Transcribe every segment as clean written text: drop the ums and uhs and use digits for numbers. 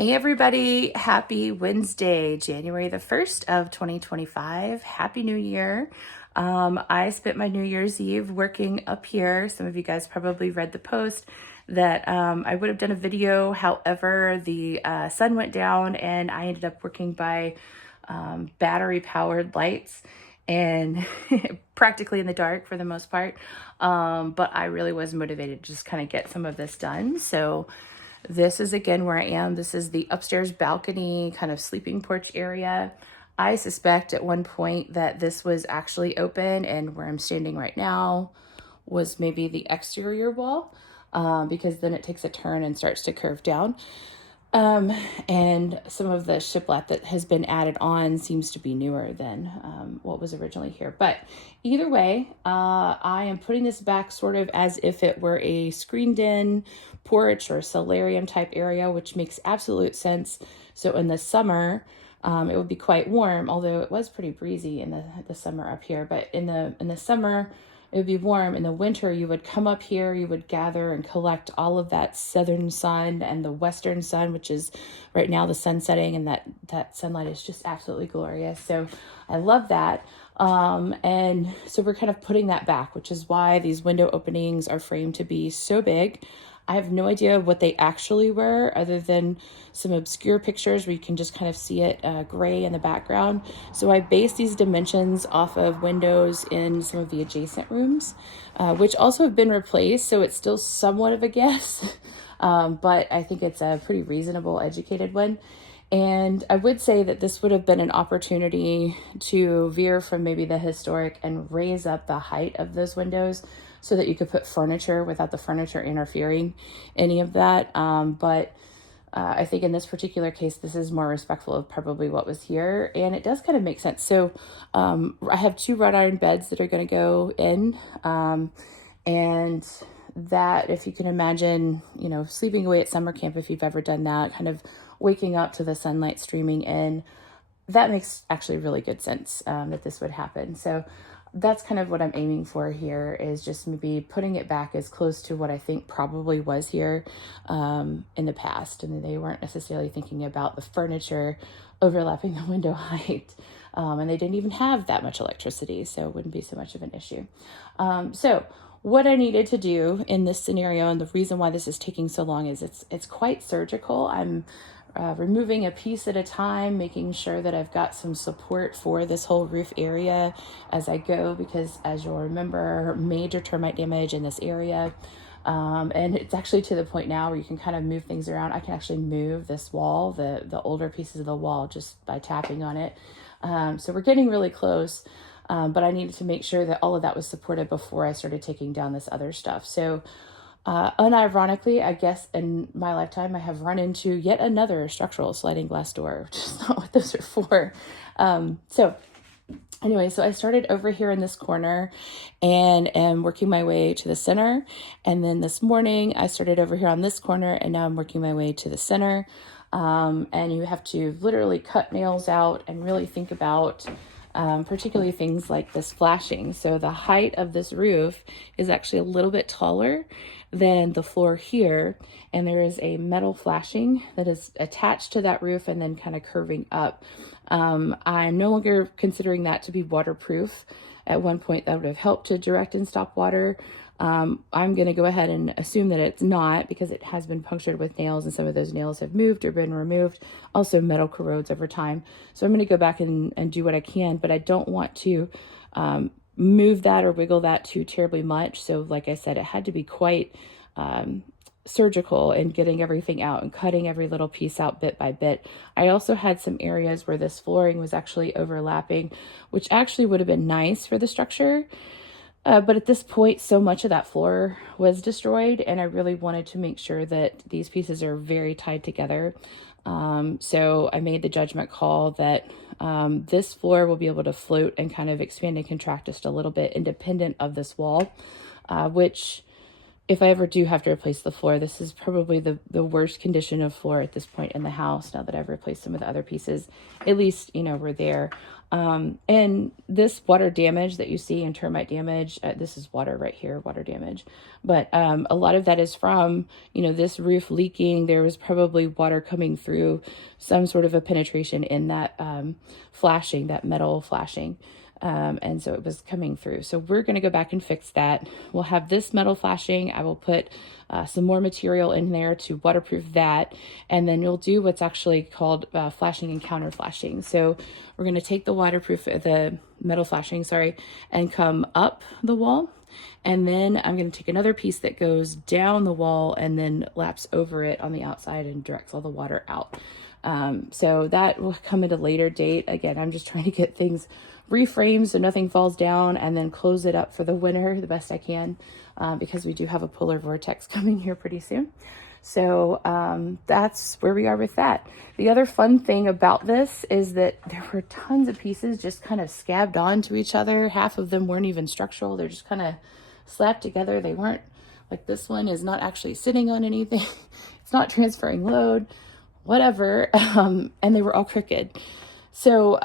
Hey everybody, happy Wednesday, January the 1st of 2025. Happy New Year. I spent my New Year's Eve working up here. Some of you guys probably read the post that I would have done a video. However, the sun went down and I ended up working by battery powered lights and practically in the dark for the most part. But I really was motivated to just kind of get some of this done. So this is again where I am. This is the upstairs balcony kind of sleeping porch area. I suspect at one point that this was actually open, and where I'm standing right now was maybe the exterior wall, because then it takes a turn and starts to curve down. And some of the shiplap that has been added on seems to be newer than what was originally here. But either way, I am putting this back sort of as if it were a screened-in porch or solarium type area, which makes absolute sense. So in the summer, it would be quite warm, although it was pretty breezy in the summer up here. But in the summer, it would be warm. In the winter, you would come up here, you would gather and collect all of that southern sun and the western sun, which is right now the sun setting, and that sunlight is just absolutely glorious. So I love that. And so we're kind of putting that back, which is why these window openings are framed to be so big. I have no idea what they actually were, other than some obscure pictures where you can just kind of see it gray in the background. So I based these dimensions off of windows in some of the adjacent rooms, which also have been replaced. So it's still somewhat of a guess, but I think it's a pretty reasonable, educated one. And I would say that this would have been an opportunity to veer from maybe the historic and raise up the height of those windows so that you could put furniture without the furniture interfering any of that. But I think in this particular case, this is more respectful of probably what was here. And it does kind of make sense. So I have two wrought iron beds that are going to go in. And that, if you can imagine, sleeping away at summer camp, if you've ever done that, kind of waking up to the sunlight streaming in, that makes actually really good sense that this would happen. So that's kind of what I'm aiming for here, is just maybe putting it back as close to what I think probably was here in the past. And they weren't necessarily thinking about the furniture overlapping the window height. And they didn't even have that much electricity, so it wouldn't be so much of an issue. So what I needed to do in this scenario, and the reason why this is taking so long, is it's quite surgical. I'm removing a piece at a time, making sure that I've got some support for this whole roof area as I go, because as you'll remember, major termite damage in this area. And it's actually to the point now where you can kind of move things around. I can actually move this wall, the older pieces of the wall, just by tapping on it. So we're getting really close. But I needed to make sure that all of that was supported before I started taking down this other stuff. So unironically, I guess in my lifetime, I have run into yet another structural sliding glass door, which is not what those are for. So I started over here in this corner and am working my way to the center. And then this morning, I started over here on this corner, and now I'm working my way to the center. And you have to literally cut nails out and really think about particularly things like this flashing. So the height of this roof is actually a little bit taller than the floor here, and there is a metal flashing that is attached to that roof and then kind of curving up. I'm no longer considering that to be waterproof. At one point that would have helped to direct and stop water. I'm going to go ahead and assume that it's not, because it has been punctured with nails, and some of those nails have moved or been removed. Also, metal corrodes over time. So I'm going to go back and do what I can, but I don't want to move that or wiggle that too terribly much. So like I said, it had to be quite surgical in getting everything out and cutting every little piece out bit by bit. I also had some areas where this flooring was actually overlapping, which actually would have been nice for the structure. But at this point, so much of that floor was destroyed, and I really wanted to make sure that these pieces are very tied together. So I made the judgment call that this floor will be able to float and kind of expand and contract just a little bit independent of this wall, which if I ever do have to replace the floor, this is probably the worst condition of floor at this point in the house. Now that I've replaced some of the other pieces, at least, you know, we're there. And this water damage that you see in termite damage, this is water right here, water damage. But a lot of that is from, you know, this roof leaking. There was probably water coming through some sort of a penetration in that flashing, that metal flashing. And so it was coming through. So we're going to go back and fix that. We'll have this metal flashing. I will put some more material in there to waterproof that. And then you'll do what's actually called flashing and counter flashing. So we're going to take the metal flashing, and come up the wall. And then I'm going to take another piece that goes down the wall and then laps over it on the outside and directs all the water out. So that will come at a later date. Again, I'm just trying to get things reframed so nothing falls down, and then close it up for the winter the best I can, because we do have a polar vortex coming here pretty soon. So that's where we are with that. The other fun thing about this is that there were tons of pieces just kind of scabbed onto each other. Half of them weren't even structural. They're just kind of slapped together. They weren't, like, this one is not actually sitting on anything. It's not transferring load, whatever. And they were all crooked. So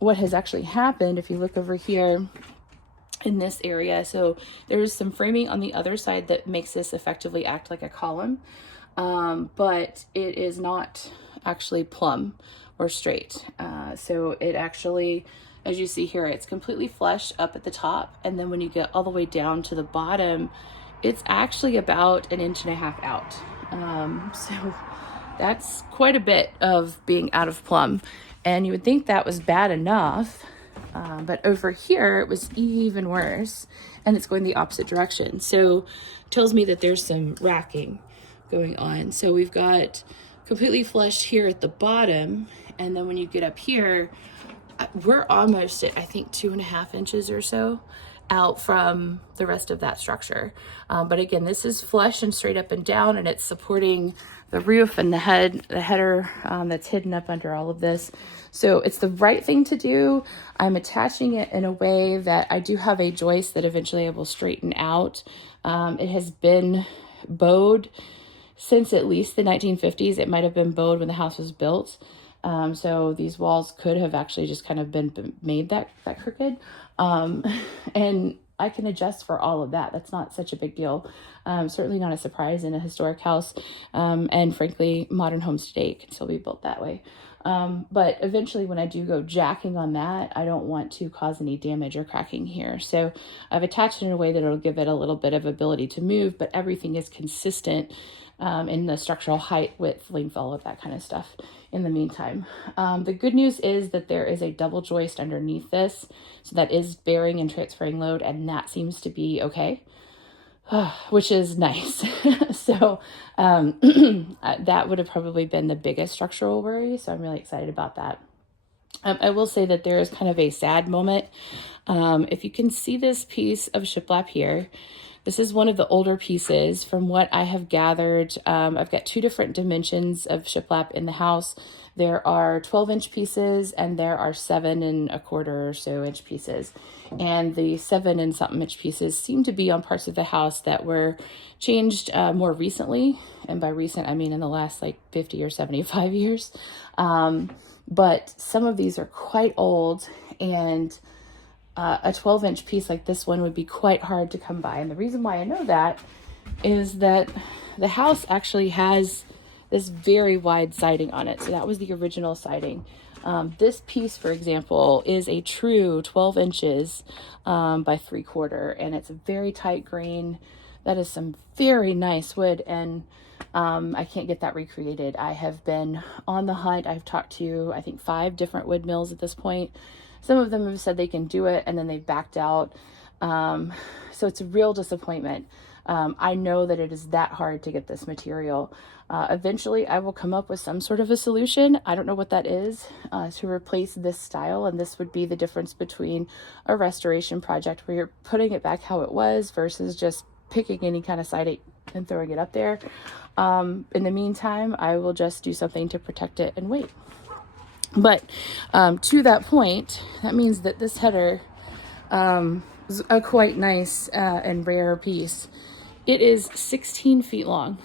what has actually happened, if you look over here in this area, so there's some framing on the other side that makes this effectively act like a column, but it is not actually plumb or straight. So it actually, as you see here, it's completely flush up at the top, and then when you get all the way down to the bottom, it's actually about 1.5 inches out. So that's quite a bit of being out of plumb. And you would think that was bad enough, but over here it was even worse, and it's going the opposite direction. So it tells me that there's some racking going on. So we've got completely flush here at the bottom, and then when you get up here, we're almost at, I think, 2.5 inches or so out from the rest of that structure. But again, this is flush and straight up and down, and it's supporting the roof and the header that's hidden up under all of this. So it's the right thing to do. I'm attaching it in a way that I do have a joist that eventually I will straighten out. It has been bowed since at least the 1950s. It might have been bowed when the house was built. So these walls could have actually just kind of been made that crooked. And I can adjust for all of that. That's not such a big deal. Certainly not a surprise in a historic house. And frankly, modern homes today can still be built that way. But eventually when I do go jacking on that, I don't want to cause any damage or cracking here. So I've attached it in a way that it'll give it a little bit of ability to move, but everything is consistent in the structural height, width, length, all of that kind of stuff in the meantime. The good news is that there is a double joist underneath this, so that is bearing and transferring load, and that seems to be okay, which is nice. So that would have probably been the biggest structural worry, so I'm really excited about that. I will say that there is kind of a sad moment. If you can see this piece of shiplap here, this is one of the older pieces. From what I have gathered, I've got 2 different dimensions of shiplap in the house. There are 12-inch pieces, and there are 7.25 or so inch pieces. And the 7 and something inch pieces seem to be on parts of the house that were changed more recently. And by recent, I mean in the last like 50 or 75 years. But some of these are quite old, and a 12-inch piece like this one would be quite hard to come by. And the reason why I know that is that the house actually has this very wide siding on it. So that was the original siding. This piece, for example, is a true 12 inches by 3/4, and it's a very tight grain. That is some very nice wood, and I can't get that recreated. I have been on the hunt. I've talked to, I think, 5 different wood mills at this point. Some of them have said they can do it, and then they've backed out. So it's a real disappointment. I know that it is that hard to get this material. Eventually, I will come up with some sort of a solution. I don't know what that is, to replace this style, and this would be the difference between a restoration project where you're putting it back how it was versus just picking any kind of siding and throwing it up there. In the meantime, I will just do something to protect it and wait. But to that point, that means that this header is a quite nice and rare piece. It is 16 feet long,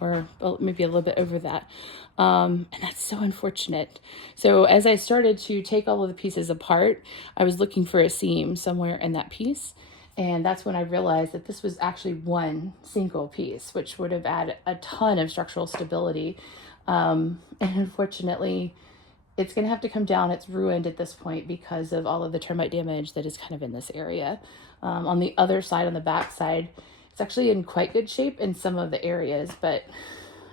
or maybe a little bit over that. And that's so unfortunate. So as I started to take all of the pieces apart, I was looking for a seam somewhere in that piece. And that's when I realized that this was actually one single piece, which would have added a ton of structural stability. And unfortunately, it's going to have to come down. It's ruined at this point because of all of the termite damage that is kind of in this area. On the other side, on the back side, it's actually in quite good shape in some of the areas, but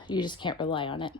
you just can't rely on it.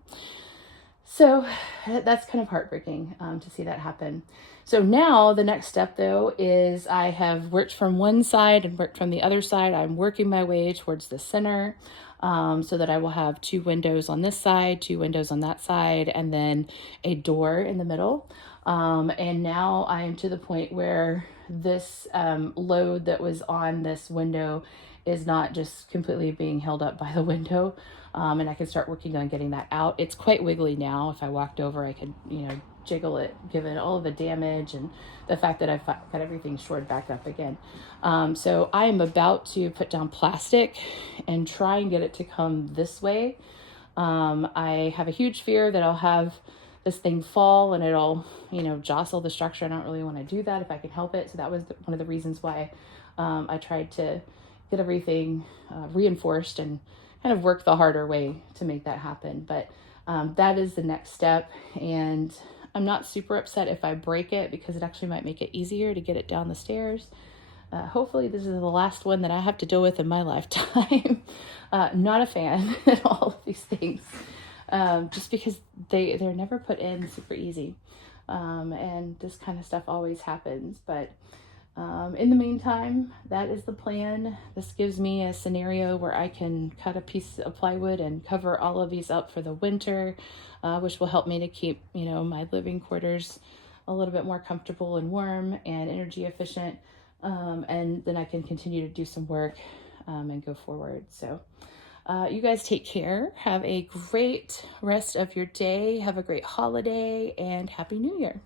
So that's kind of heartbreaking to see that happen. So now the next step, though, is I have worked from one side and worked from the other side. I'm working my way towards the center, so that I will have 2 windows on this side, 2 windows on that side, and then a door in the middle. And now I am to the point where this load that was on this window is not just completely being held up by the window. And I can start working on getting that out. It's quite wiggly now. If I walked over, I could, jiggle it, given all of the damage and the fact that I've got everything shored back up again. So I am about to put down plastic and try and get it to come this way. I have a huge fear that I'll have this thing fall and it'll, jostle the structure. I don't really want to do that if I can help it. So that was one of the reasons why I tried to get everything reinforced and kind of work the harder way to make that happen. But that is the next step. And I'm not super upset if I break it because it actually might make it easier to get it down the stairs. Hopefully this is the last one that I have to deal with in my lifetime. Not a fan at all of these things, just because they're never put in super easy. And this kind of stuff always happens. But in the meantime, that is the plan. This gives me a scenario where I can cut a piece of plywood and cover all of these up for the winter, which will help me to keep, my living quarters a little bit more comfortable and warm and energy efficient. And then I can continue to do some work and go forward. So you guys take care. Have a great rest of your day. Have a great holiday and Happy New Year.